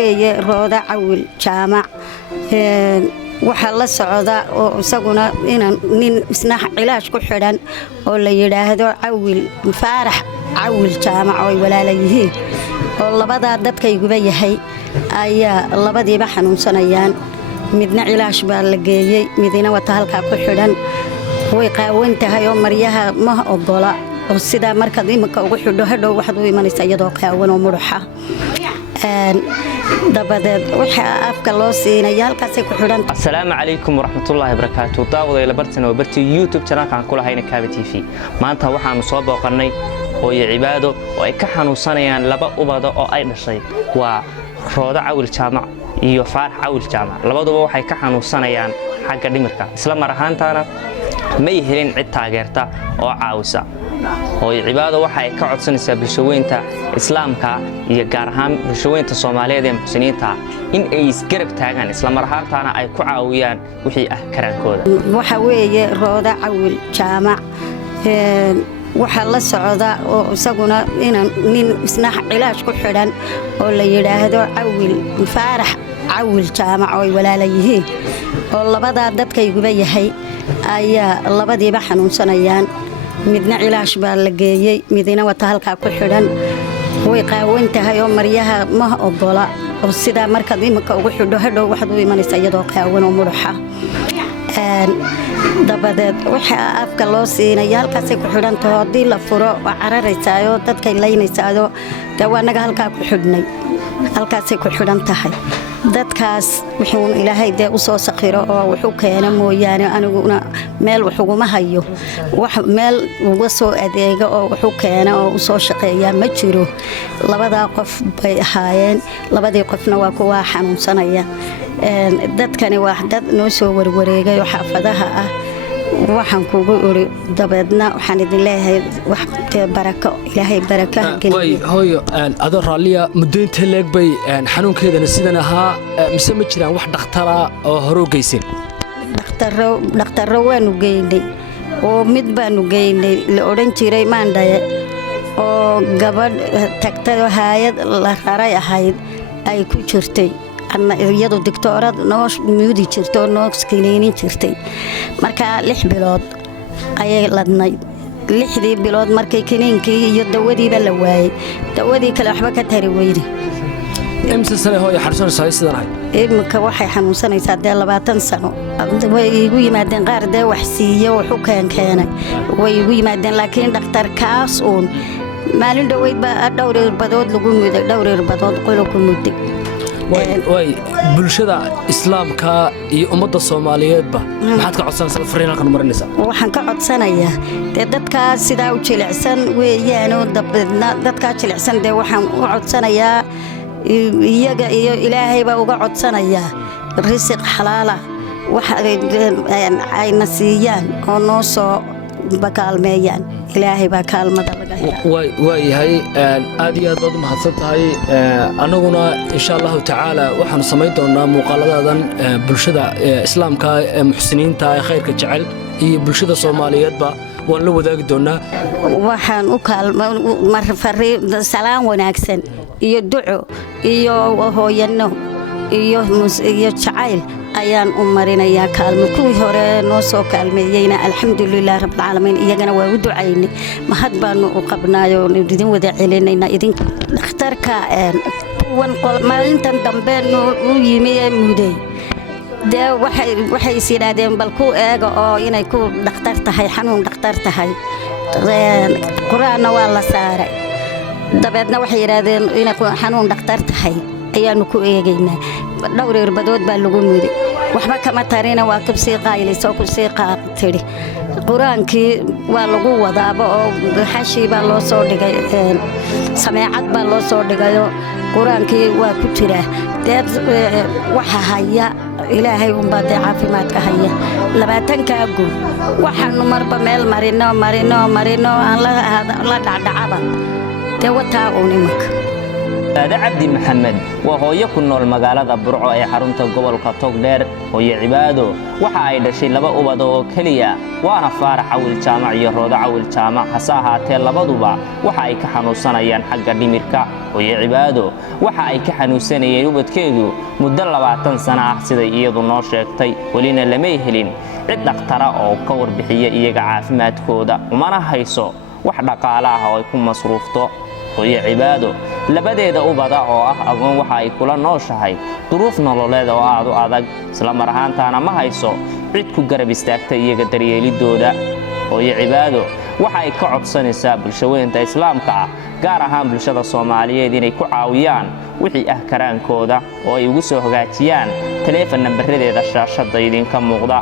weeye rooda cawil jaamac waxa la socda oo isaguna nin isna cilaash ku xidhan oo la yiraahdo cawil faarax cawil jaamac oo walaala yihiin oo labada dadkayguba yahay ayaa labadiiba xanuunsanayaan midna cilaash baa la geeyay midina wata halka ku xidhan way qaawan tahay oo maryaha ma ogola oo sida marka imika ugu xidho hadhow waxaad u imanaysaa iyadoo qaawan oo muruxa dabadeed waxa afka loo siinay halkaas ku xidhan. Assalaamu calaykum waraxmatullaahi wabarakaatuh. Daawadayla bartan oo bartii YouTube channel-kan ku lahayna Caawiyo TV. Maanta waxaanu soo booqannay hooyo cibaado oo ay ka xanuunsanayaan laba ubado oo ay dhashay. Waa rooda cawil jaamac iyo faarax cawil jaamac. Labaduba waxay ka xanuunsanayaan xagga dhimirka. Isla mar ahaantaana ma helin cid taageerta oo caawisa. hooyo cibaado waxay ka codsanaysaa bulshooyinka islaamka iyo gaar ahaan bulshooyinka Soomaaliyeed ee muxsiniinta in ay isgarab taagaan isla mar ahaantaana ay ku caawiyaan wixii ah karaankooda. waxa weeye rooda cawil jaamac waxa la socda oo isaguna nin isna cilaash ku xidhan oo la yiraahdo cawil faarax cawil jaamac oo walaala yihiin oo labada dadkayguba yahay ayaa labadiiba xanuunsanayaan midna cilaash baa la geeyay midina wata halka ku xidhan way qaawan tahay oo maryaha ma ogola oo sida marka imika ugu xidho hadhow waxaad u imanaysaa iyadoo qaawan oo muruxa dabadeed waxa afka loo siinay halkaas ku xidhan toodii la furo oo cararaysayo dadkay laynaysaado dawaanaga halka ku xidhnay halkaas ku xidhan tahay dadkaas wuxuu ilaahay u soo sakhiro oo wuxuu keenay mooyaane aniguna meel wuxuguma hayo wax meel uga soo adeega oo wuxuu keenay oo soo shaqeeya ma jiro labada qof bay ahaayeen labadii qofna waa kuwa xanuunsanaya dadkani waa dad noo soo warwareegay oo xaafadaha ah waxaan kugu uri dabeedna waxaan idin leeyahay wax barako ilaahay baraka way hooyo adoo raaliya muddaynta leeg bay xanuunkeedana sidan ahaa mise ma jiraan wax dhakhtar oo hore u geysan dhakhtar waanu geynay oo mid baanu geynay la oran jiray maandhaye oo gabadh tagtay oo hay'ad la raray ahayd ay ku jirtay iyadu doctorad noo mudi jirto noo skeenin jirtay marka 6 bilood ayay ladnay 6 bilood markay kiniinkii iyo dawadiiba la waayay dawadii kale waxba ka tari weydi imsa sano hooyo xanuunsanaysaa sidan ay imka waxay xanuunsanaysaa 20 sano way igu yimaadeen qaar wax siiyo wuxuu keenay way igu yimaadeen laakiin dhakhtar kaas oo maalin dhaweyd baa dhowr irbadood lagu muday dhowr irbadood qolo ku muday way bulshada islaamka iyo ummadda Soomaaliyeedba maxaad ka codsanaysaa fariinkan marinaysaa waxaan ka codsanayaa dadka sida u jilicsan weeyaan oo dadka jilicsan waxaan u codsanayaa iyaga iyo ilaahay baa uga codsanayaa risiq xalaal ah waxa ay nasiiyaan oo noo soo bakaalmeeyaan ilaahay baa kaalmada laga helaa waayahay aad iyo aad baad u mahadsan tahay anaguna insha Allah tacaala waxaan sameyn doonaa muuqaaladadan bulshada islaamka ee muxsiniinta ee khayrka jecel iyo bulshada Soomaaliyeedba waan la wadaagi doonaa waxaan u kaalmo salaam wanaagsan iyo duco iyo hooyano iyo jacayl ayaan u marinayaa kaalmo kuwii hore noo soo kaalmeeyayna alxamdulillah rabbil caalamiin iyagana waa u ducaynay mahad baanu u qabnaayo idin wada celinayna idin dhakhtarka kuwan maalintan dambe uu yimi muday waxay yiraahdeen bal ku eego oo inay ku dhakhtar tahay xanuun dhakhtar tahay quraanna waa la saaray dabeedna waxay yiraahdeen inay xanuun dhakhtar tahay ayaanu ku eegaynaa dhowr irbadood baa lagu muday waxba kama tarina waa kabsii qaaylisoo ku sii qaatiri quraankii waa lagu wadaaba oo xashii baa loo soo dhigay sameecad baa loo soo dhigayo quraankii waa ku jira waxa haya ilaahay un baa caafimaadka haya 20 kaagu waxaanu marba meel marino aan la dhacdhacaba wataa uu nimanka هذا عبد محمد وهو يكون المقالة برعو أي حرمت قبل كتوغدير هوي عباده waxa ay dhashay laba ubad oo kaliya waana faarax awil jaamac iyo rooda awil jaamac hasaahate labaduba waxa ay ka xanuunsanayaan xagga dhimirka hooyo cibaado waxa ay ka xanuunsanayeen ubadkeedu muddo 20 sano ah sida iyadu noo sheegtay walina lama helin cid dhaqtar oo ka warbixiya iyaga caafimaadkooda umana hayso wax dhaqaale ah oo ay ku masruufto hooyo cibaado labadeeda ubada oo ah agoon waxa ay kula nooshahay duruuf nololeed oo aad u adag isla mar ahaantaana ma hayso cid ku garab istaagta iyaga daryeelidooda hooyo cibaado waxa ay ka codsanaysaa bulshooyinka islaamka ah gaar ahaan bulshada Soomaaliyeed inay ku caawiyaan wixii ah karaankooda oo ay ugu soo hagaajiyaan telefoon nambareeda shaashada idinka muuqda